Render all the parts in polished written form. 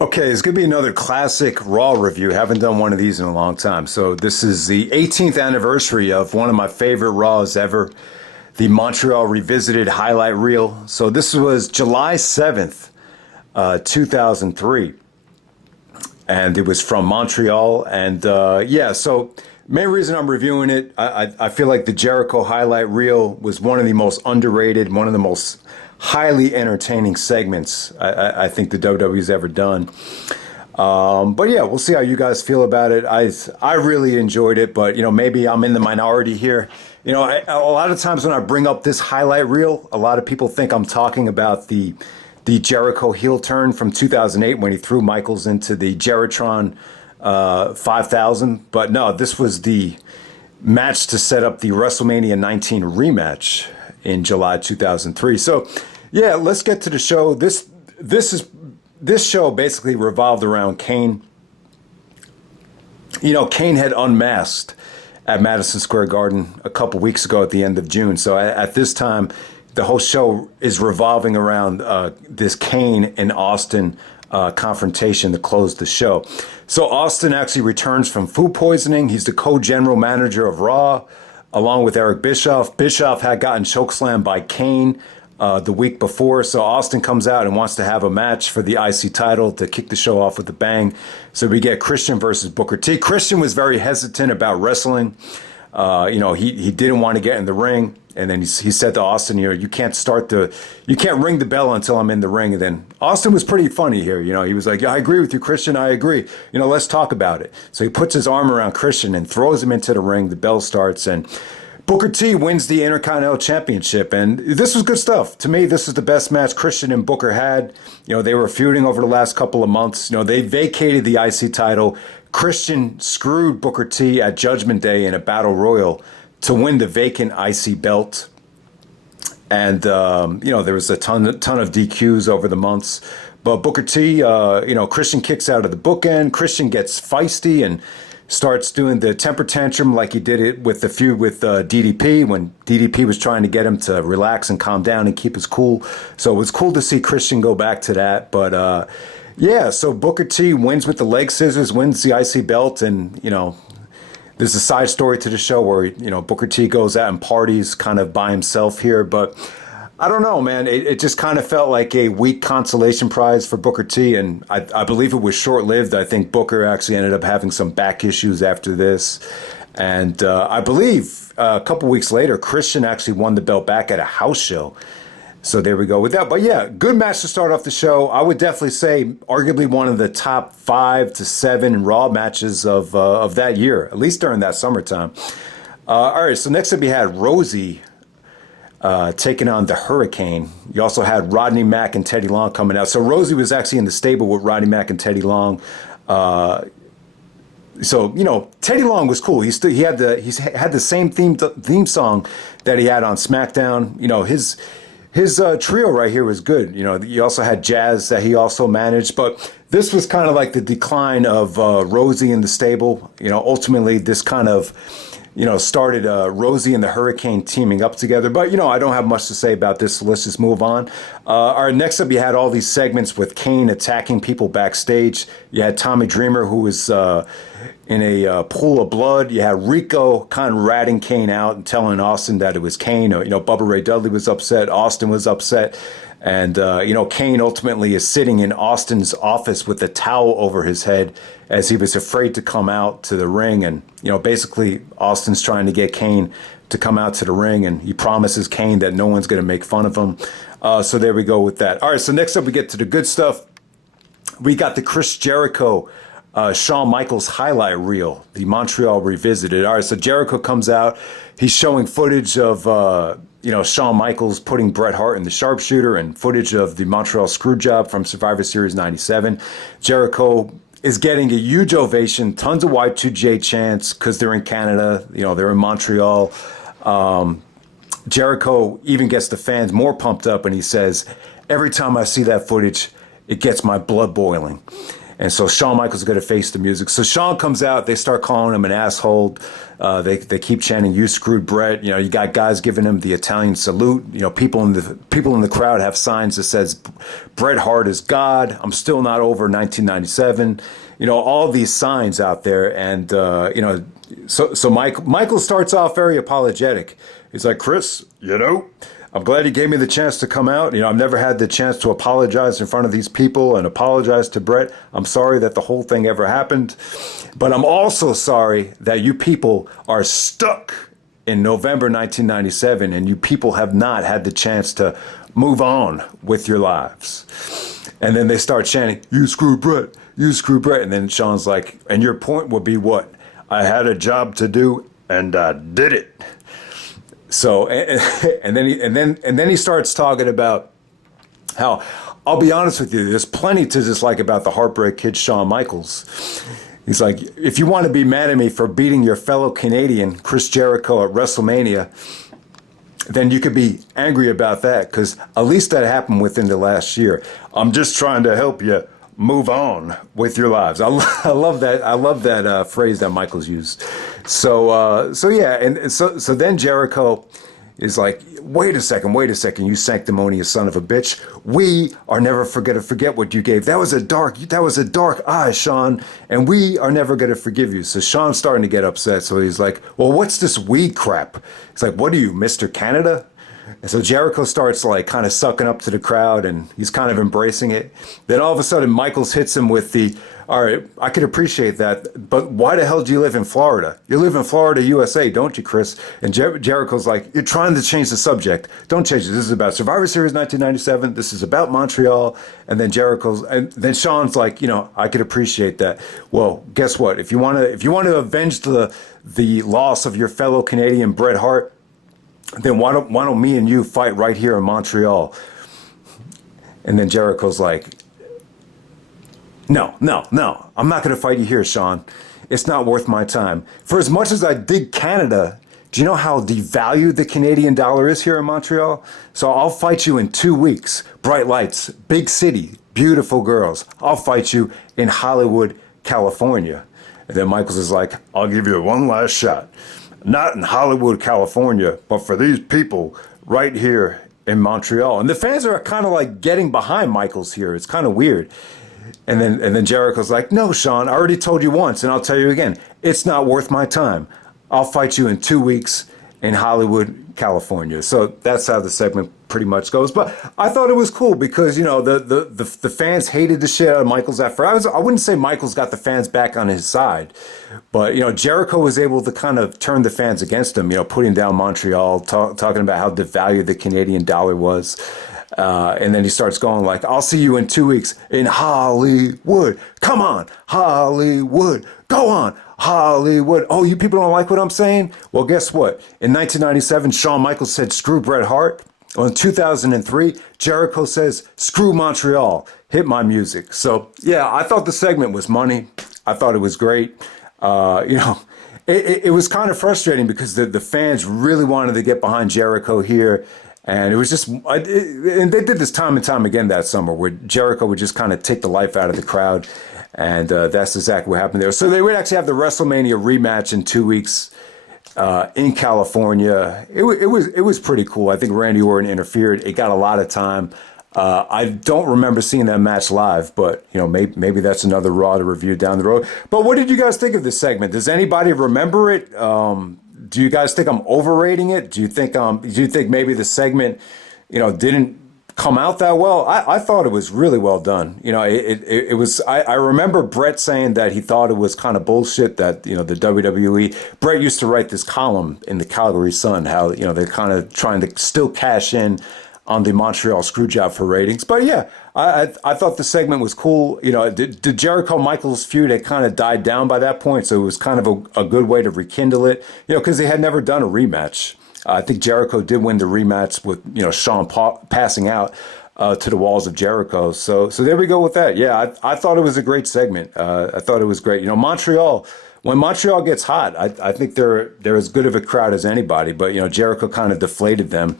Okay, it's going to be another classic Raw review. Haven't done one of these in a long time. So this is the 18th anniversary of one of my favorite Raws ever, the Montreal Revisited highlight reel. So this was July 7th, 2003. And it was from Montreal. And yeah, so main reason I'm reviewing it, I feel like the Jericho highlight reel was one of the most underrated, one of the most highly entertaining segments I think the WWE's ever done. But yeah, we'll see how you guys feel about it. I really enjoyed it, but maybe I'm in the minority here. A lot of times when I bring up this highlight reel, a lot of people think I'm talking about the Jericho heel turn from 2008 when he threw Michaels into the Jeritron 5000. But no, this was the match to set up the WrestleMania 19 rematch in July 2003. So, yeah, let's get to the show. This show basically revolved around Kane. Kane had unmasked at Madison Square Garden a couple weeks ago at the end of June. So at this time, the whole show is revolving around this Kane and Austin confrontation to close the show. So Austin actually returns from food poisoning. He's the co-general manager of Raw, along with Eric Bischoff. Bischoff had gotten chokeslammed by Kane the week before, so Austin comes out and wants to have a match for the IC title to kick the show off with a bang. So we get Christian versus Booker T. Christian was very hesitant about wrestling. He didn't want to get in the ring. And then he said to Austin, you can't ring the bell until I'm in the ring. And then Austin was pretty funny here. He was like, yeah, I agree with you, Christian. I agree. Let's talk about it. So he puts his arm around Christian and throws him into the ring. The bell starts and Booker T wins the Intercontinental Championship. And this was good stuff. To me, this is the best match Christian and Booker had. They were feuding over the last couple of months. They vacated the IC title. Christian screwed Booker T at Judgment Day in a battle royal to win the vacant IC belt. And, there was a ton of DQs over the months. But Booker T, Christian kicks out of the bookend. Christian gets feisty and starts doing the temper tantrum like he did it with the feud with DDP when DDP was trying to get him to relax and calm down and keep his cool. So it was cool to see Christian go back to that. But, yeah, so Booker T wins with the leg scissors, wins the IC belt, and, there's a side story to the show where, Booker T goes out and parties kind of by himself here. But I don't know, man. It just kind of felt like a weak consolation prize for Booker T. And I believe it was short-lived. I think Booker actually ended up having some back issues after this. And I believe a couple weeks later, Christian actually won the belt back at a house show. So there we go with that. But yeah, good match to start off the show. I would definitely say arguably one of the top 5 to 7 Raw matches of that year, at least during that summertime. All right, so next up we had Rosey taking on the Hurricane. You also had Rodney Mack and Teddy Long coming out. So Rosey was actually in the stable with Rodney Mack and Teddy Long. So Teddy Long was cool. He had the same theme song that he had on SmackDown. His trio right here was good. You also had Jazz that he also managed, but this was kind of like the decline of Rosey in the stable. Ultimately this kind of, started Rosey and the Hurricane teaming up together. But, I don't have much to say about this, so let's just move on. All right, next up, you had all these segments with Kane attacking people backstage. You had Tommy Dreamer, who was in a pool of blood. You had Rico kind of ratting Kane out and telling Austin that it was Kane. Bubba Ray Dudley was upset. Austin was upset. And, Kane ultimately is sitting in Austin's office with a towel over his head as he was afraid to come out to the ring. And, basically Austin's trying to get Kane to come out to the ring, and he promises Kane that no one's going to make fun of him. So there we go with that. All right, so next up we get to the good stuff. We got the Chris Jericho, Shawn Michaels highlight reel, the Montreal Revisited. All right, so Jericho comes out. He's showing footage of, Shawn Michaels putting Bret Hart in the sharpshooter and footage of the Montreal Screwjob from Survivor Series 97. Jericho is getting a huge ovation, tons of Y2J chants because they're in Canada, they're in Montreal. Jericho even gets the fans more pumped up, and he says, every time I see that footage, it gets my blood boiling. And so Shawn Michaels is going to face the music. So Shawn comes out. They start calling him an asshole. They keep chanting, "You screwed Brett." You know, you got guys giving him the Italian salute. You know, people in the crowd have signs that says, "Bret Hart is God. I'm still not over 1997." You know, all these signs out there. And, you know, so Michael starts off very apologetic. He's like, "Chris, you know, I'm glad you gave me the chance to come out. You know, I've never had the chance to apologize in front of these people and apologize to Brett. I'm sorry that the whole thing ever happened. But I'm also sorry that you people are stuck in November 1997 and you people have not had the chance to move on with your lives." And then they start chanting, "You screw Brett, you screw Brett." And then Shawn's like, "And your point would be what? I had a job to do and I did it." So, and then he starts talking about how, I'll be honest with you, there's plenty to dislike about the Heartbreak Kid, Shawn Michaels. He's like, "If you want to be mad at me for beating your fellow Canadian, Chris Jericho, at WrestleMania, then you could be angry about that, because at least that happened within the last year. I'm just trying to help you move on with your lives." I love that. I love that phrase that Michaels used. So yeah, and so then Jericho is like, wait a second, you sanctimonious son of a bitch. We are never going to forget what you gave. That was a dark eye, Shawn, and we are never going to forgive you." So Shawn's starting to get upset. So he's like, "Well, what's this weed crap?" He's like, "What are you, Mr. Canada?" And so Jericho starts like kind of sucking up to the crowd and he's kind of embracing it. Then all of a sudden Michaels hits him with the, "All right, I could appreciate that, but why the hell do you live in Florida? You live in Florida, USA, don't you, Chris?" And Jericho's like, "You're trying to change the subject. Don't change it. This is about Survivor Series 1997. This is about Montreal." And then then Shawn's like, "You know, I could appreciate that. Well, guess what? If you want to avenge the loss of your fellow Canadian Bret Hart, then why don't me and you fight right here in Montreal?" And then Jericho's like, No, I'm not going to fight you here, Shawn. It's not worth my time. For as much as I dig Canada, do you know how devalued the Canadian dollar is here in Montreal? So I'll fight you in 2 weeks. Bright lights, big city, beautiful girls. I'll fight you in Hollywood, California." And then Michaels is like, "I'll give you one last shot. Not in Hollywood, California, but for these people right here in Montreal." And the fans are kind of like getting behind Michaels here. It's kind of weird. And then Jericho's like, "No, Shawn, I already told you once, and I'll tell you again. It's not worth my time. I'll fight you in 2 weeks in Hollywood, California." So that's how the segment pretty much goes. But I thought it was cool because, you know, the fans hated the shit out of Michaels at first. I wouldn't say Michaels got the fans back on his side, but, you know, Jericho was able to kind of turn the fans against him, you know, putting down Montreal, talking about how devalued the Canadian dollar was. And then he starts going like, "I'll see you in 2 weeks in Hollywood. Come on, Hollywood. Go on, Hollywood. Oh, you people don't like what I'm saying? Well, guess what? In 1997, Shawn Michaels said, 'Screw Bret Hart.' Well, in 2003, Jericho says, 'Screw Montreal. Hit my music.'" So, yeah, I thought the segment was money. I thought it was great. You know, it was kind of frustrating because the fans really wanted to get behind Jericho here. And it was just, and they did this time and time again that summer where Jericho would just kind of take the life out of the crowd. And that's exactly what happened there. So they would actually have the WrestleMania rematch in 2 weeks in California. It was pretty cool. I think Randy Orton interfered. It got a lot of time. I don't remember seeing that match live, but you know, maybe that's another Raw to review down the road. But what did you guys think of this segment? Does anybody remember it? Do you guys think I'm overrating it? Do you think maybe the segment, you know, didn't come out that well? I thought it was really well done. You know, it was. I remember Brett saying that he thought it was kind of bullshit that, you know, the WWE. Brett used to write this column in the Calgary Sun how, you know, they're kind of trying to still cash in on the Montreal Screwjob for ratings. But yeah, I thought the segment was cool. You know, the Jericho Michaels feud had kind of died down by that point, so it was kind of a good way to rekindle it. You know, because they had never done a rematch. I think Jericho did win the rematch with, you know, Shawn passing out to the walls of Jericho. So there we go with that. Yeah, I thought it was a great segment. I thought it was great. You know, Montreal. When Montreal gets hot, I think they're as good of a crowd as anybody. But, you know, Jericho kind of deflated them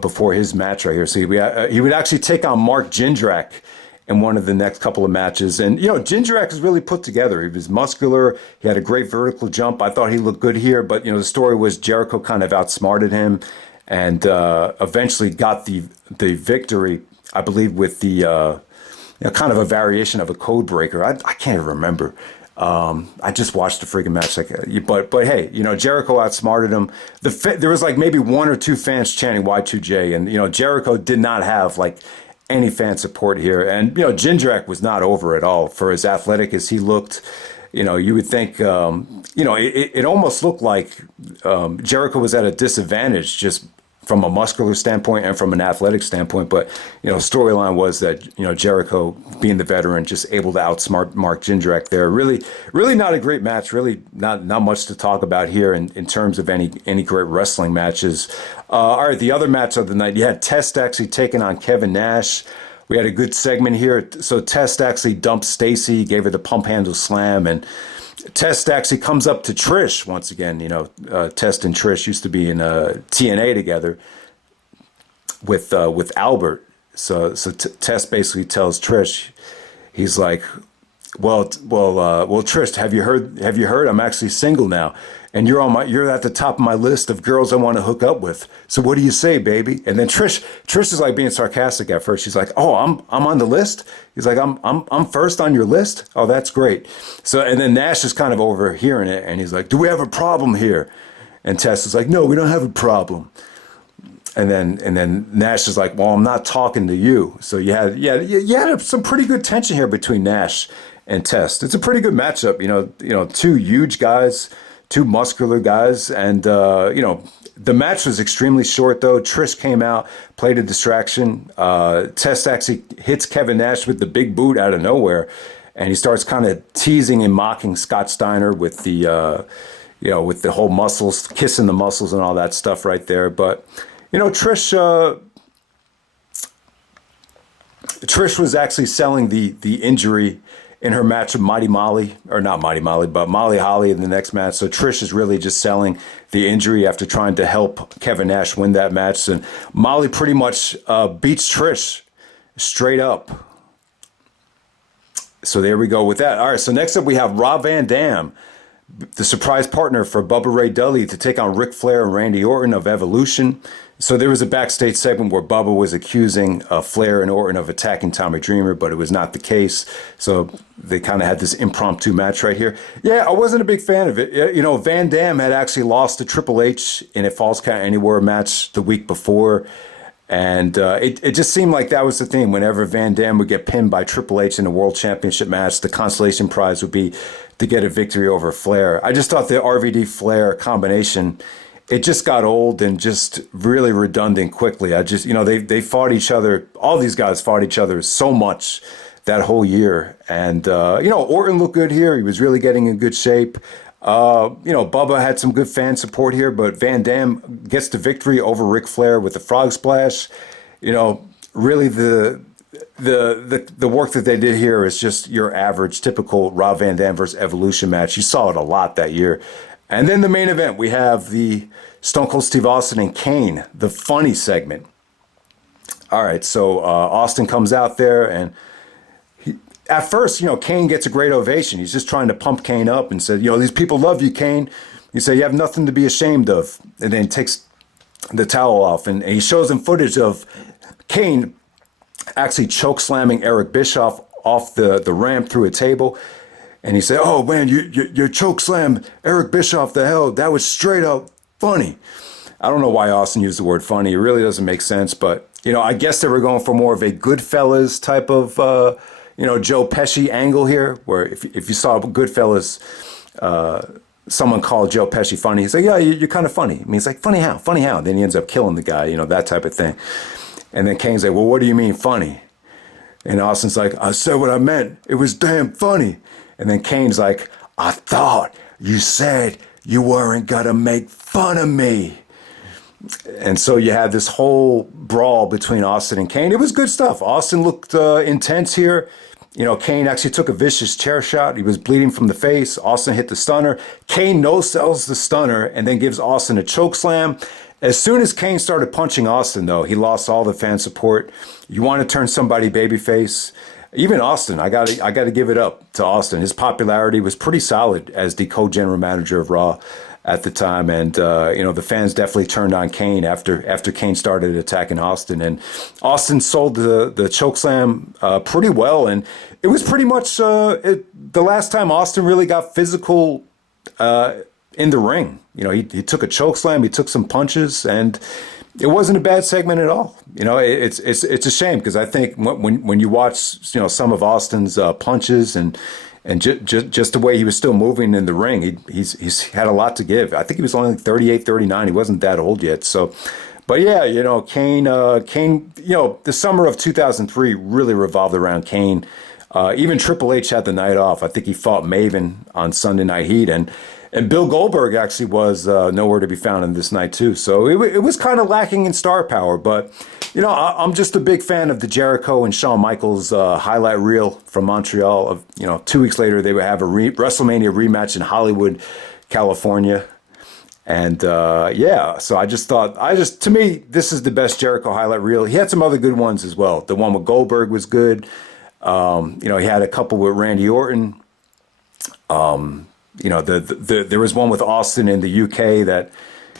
before his match right here. So he would actually take on Mark Jindrak in one of the next couple of matches. And, Jindrak is really put together. He was muscular. He had a great vertical jump. I thought he looked good here. But, the story was Jericho kind of outsmarted him and eventually got the victory, I believe, with the kind of a variation of a code breaker. I can't even remember. I just watched the freaking match, but hey, Jericho outsmarted him. There was like maybe one or two fans chanting Y2J, and Jericho did not have like any fan support here, and Jindrak was not over at all for as athletic as he looked. You would think, it almost looked like Jericho was at a disadvantage just from a muscular standpoint and from an athletic standpoint. But, storyline was that, Jericho, being the veteran, just able to outsmart Mark Jindrak there. Really, really not a great match. Really not much to talk about here in terms of any great wrestling matches. All right, the other match of the night, you had Test actually taking on Kevin Nash. We had a good segment here. So Test actually dumped Stacy, gave her the pump handle slam, and Test actually comes up to Trish once again. Test and Trish used to be in TNA together with Albert. So Test basically tells Trish, he's like, well, Trish, have you heard? I'm actually single now, and you're at the top of my list of girls I want to hook up with. So what do you say, baby? And then Trish is like being sarcastic at first. She's like, oh, I'm on the list. He's like, I'm first on your list. Oh, that's great. So and then Nash is kind of overhearing it, and he's like, do we have a problem here? And Tess is like, no, we don't have a problem. And then Nash is like, well, I'm not talking to you. So you had some pretty good tension here between Nash and Test. It's a pretty good matchup. Two huge guys, two muscular guys, and the match was extremely short though. Trish came out, played a distraction. Test actually hits Kevin Nash with the big boot out of nowhere, and he starts kind of teasing and mocking Scott Steiner with the with the whole muscles, kissing the muscles and all that stuff right there. But Trish was actually selling the injury in her match with Mighty Molly, or not Mighty Molly, but Molly Holly in the next match. So Trish is really just selling the injury after trying to help Kevin Nash win that match. And Molly pretty much beats Trish straight up. So there we go with that. All right, so next up we have Rob Van Dam, the surprise partner for Bubba Ray Dudley, to take on Ric Flair and Randy Orton of Evolution. So there was a backstage segment where Bubba was accusing Flair and Orton of attacking Tommy Dreamer, but it was not the case. So they kind of had this impromptu match right here. Yeah, I wasn't a big fan of it. Van Dam had actually lost to Triple H in a Falls Count Anywhere match the week before. And it just seemed like that was the thing. Whenever Van Dam would get pinned by Triple H in a World Championship match, the consolation prize would be to get a victory over Flair. I just thought the RVD Flair combination, it just got old and just really redundant quickly. They fought each other. All these guys fought each other so much that whole year. And, Orton looked good here. He was really getting in good shape. Bubba had some good fan support here, but Van Dam gets the victory over Ric Flair with the frog splash. Really the work that they did here is just your average, typical Rob Van Dam versus Evolution match. You saw it a lot that year. And then the main event, we have the Stone Cold Steve Austin and Kane, the funny segment. All right, so Austin comes out there, and at first, Kane gets a great ovation. He's just trying to pump Kane up and said, these people love you, Kane. He said, you have nothing to be ashamed of. And then takes the towel off, and he shows them footage of Kane actually choke slamming Eric Bischoff off the ramp through a table. And he said, oh, man, you choke slam Eric Bischoff the hell. That was straight up funny. I don't know why Austin used the word funny. It really doesn't make sense. But, I guess they were going for more of a Goodfellas type of, Joe Pesci angle here, where if you saw Goodfellas, someone called Joe Pesci funny. He's like, yeah, you're kind of funny. I mean, he's like, funny how? Funny how? Then he ends up killing the guy, that type of thing. And then Kane's like, well, what do you mean funny? And Austin's like, I said what I meant. It was damn funny. And then Kane's like, I thought you said you weren't going to make fun of me. And so you had this whole brawl between Austin and Kane. It was good stuff. Austin looked intense here. Kane actually took a vicious chair shot. He was bleeding from the face. Austin hit the stunner. Kane no-sells the stunner and then gives Austin a choke slam. As soon as Kane started punching Austin, though, he lost all the fan support. You want to turn somebody babyface, even Austin, I got to give it up to Austin. His popularity was pretty solid as the co-general manager of Raw at the time, and the fans definitely turned on Kane after Kane started attacking Austin, and Austin sold the chokeslam pretty well, and it was pretty much the last time Austin really got physical in the ring. He took a chokeslam, he took some punches, and it wasn't a bad segment at all. It's a shame because I think when you watch some of Austin's punches and just the way he was still moving in the ring, he's had a lot to give. I think he was only 38, 39. He wasn't that old yet. So, but yeah, Kane, the summer of 2003 really revolved around Kane. Even Triple H had the night off. I think he fought Maven on Sunday Night Heat, and Bill Goldberg actually was nowhere to be found in this night too. So it was kind of lacking in star power, but I'm just a big fan of the Jericho and Shawn Michaels highlight reel from Montreal. 2 weeks later, they would have a WrestleMania rematch in Hollywood, California. And so to me, this is the best Jericho highlight reel. He had some other good ones as well. The one with Goldberg was good. He had a couple with Randy Orton. There was one with Austin in the UK that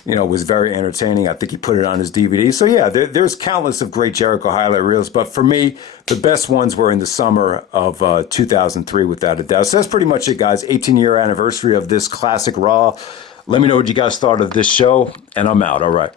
was very entertaining. I think he put it on his DVD. So yeah, there's countless of great Jericho highlight reels, but for me, the best ones were in the summer of 2003, without a doubt. So that's pretty much it, guys. 18-year anniversary of this classic Raw. Let me know what you guys thought of this show, and I'm out. All right.